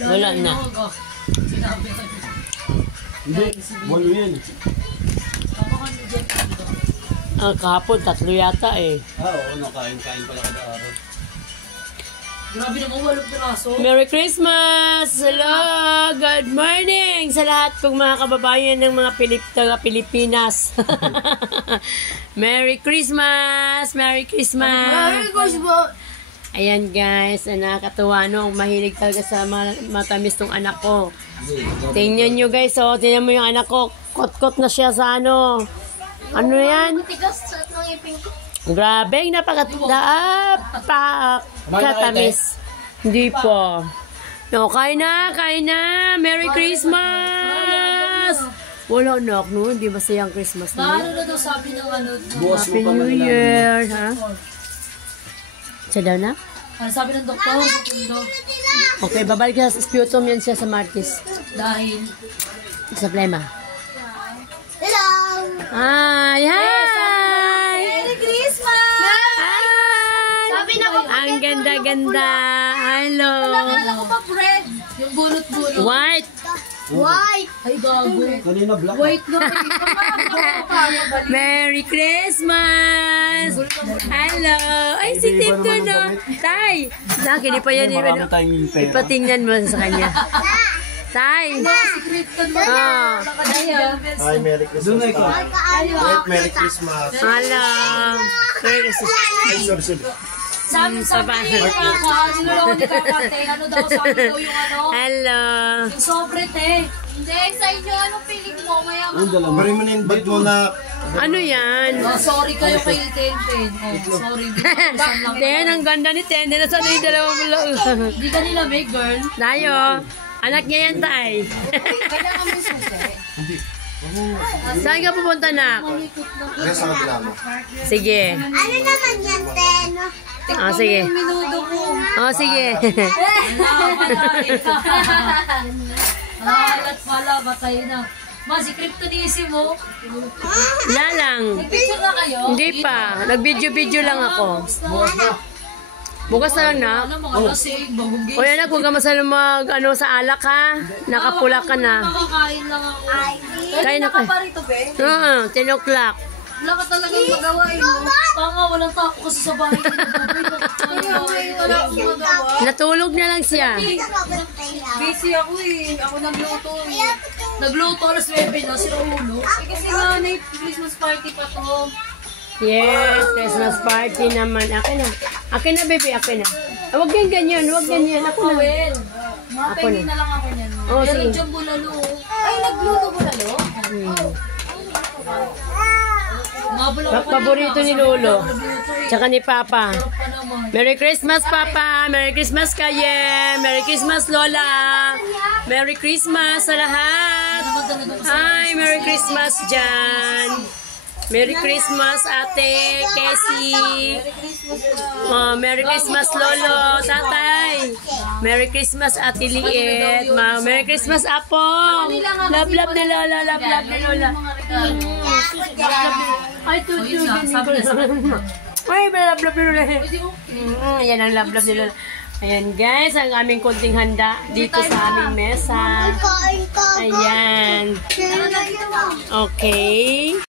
Wala na. Hindi, walo yan. Kahapon, 3 yata eh. Oo, nakain-kain pala kada araw. Grabe naman, 8 piraso. Merry Christmas! Hello! Good morning sa lahat kong mga kababayan ng mga Pilipinas. Merry Christmas! Merry Christmas! Merry Christmas! Ayan guys, nakakatuwa no. Mahilig talaga sa matamis tong anak ko. Tingnan nyo guys, oh. Tingnan mo yung anak ko. Kot-kot na siya sa ano. Ano yan? Grabe, napakatamis. Hindi po. No, kain na. Merry Christmas! Wala na, no? Hindi masayang Christmas na. Ano na daw sabi ng ano? Happy New Year, ha? Siya daw na? Ano sabi ng doktor? Okay, babalik na sa sputum yan siya sa Martis. Dahil? Sa plema. Hello! Hi! Merry Christmas! Hi! Sabi na ko, ang ganda-ganda. Hello! Wala ko pa bread. Yung bunot-bunot. White! White! Ay, gago. Kanina black. Wait na. Merry Christmas! Hello! Ay, si Tim ko, no? Tay! Akin, pa yan. Marami tayong pera. Ipatingnan mo sa kanya. Tay! Secret ko na. Oh. Hi, Merry Christmas. Merry Christmas. Hello! Merry Christmas. Ay, sorry. Sabi ni Kaka, sinulong ni Kaka, te, ano daw, sabi daw yung ano, Hello! yung sobre, te. Hindi, sa inyo, anong piling mo? Mayaman Ang dalawa. Bari mo na yung bait mo na. Ano yan? Oh, sorry kayo kay Tenten. Oh, sorry. Ten, ang ganda ni Ten. Nasaan na yung dalawang bulo? Hindi ka nila may girl. Tayo. Anak niya yan, Tay. kailangan mo susi. Saan ka pupunta na? Kaya sa kabila mo. Sige. Ano naman yan, Ten? Oh, sige. Minudo ko. Oh, sige. Alat pala, batay na. Ma, si Kryptonisimo. Wala lang. Picture na kayo? Hindi pa. Nag-video-video lang ako. Bukas na lang na. Ano, mga lasing, bahugis. O yan, huwag ka masalang ano, sa alak ha. Nakapula ka na. Makakain lang ako. Kain na ka. Pa rito, be. Oo, 10 o'clock. Wala ka talagang magawain mo. Tanga, walang tako kasi sa bahay. Wala akong magawa. Natulog na lang siya. Busy ako eh. Ako nagluto eh. Nagluto alas 9 na, si Raulo. Kasi nga, Christmas party pa to. Yes, Christmas party naman. Akin na. Akin na, baby. Akin na. Huwag yan ganyan. Huwag ganyan. Ako na. Well, mga Ako pengi na. na lang ako niyan. Oh, Meron sige. dyan bulalo. Ay, nagluto bulalo? Mga bulalo pa Paborito ni Lolo. Tsaka ni Papa. pa naman. Merry Christmas, Papa! Merry Christmas, Kaye! Merry Christmas, Lola! Merry Christmas sa lahat! Hi! Merry Christmas, Jan! Merry Christmas, Ate Casey! Oh, Merry Christmas, Lolo! Tatay! Merry Christmas, Ate Liet! Merry Christmas, Apo! Love, love ni Lola! Love, love ni Lola! Ay, tutu! Ay, love, love ni Lola! Yan ang love, love ni Lola. Ayan guys, ang aming kunting handa dito sa aming mesa. Kain ka. Ayan. Kain ka. Okay.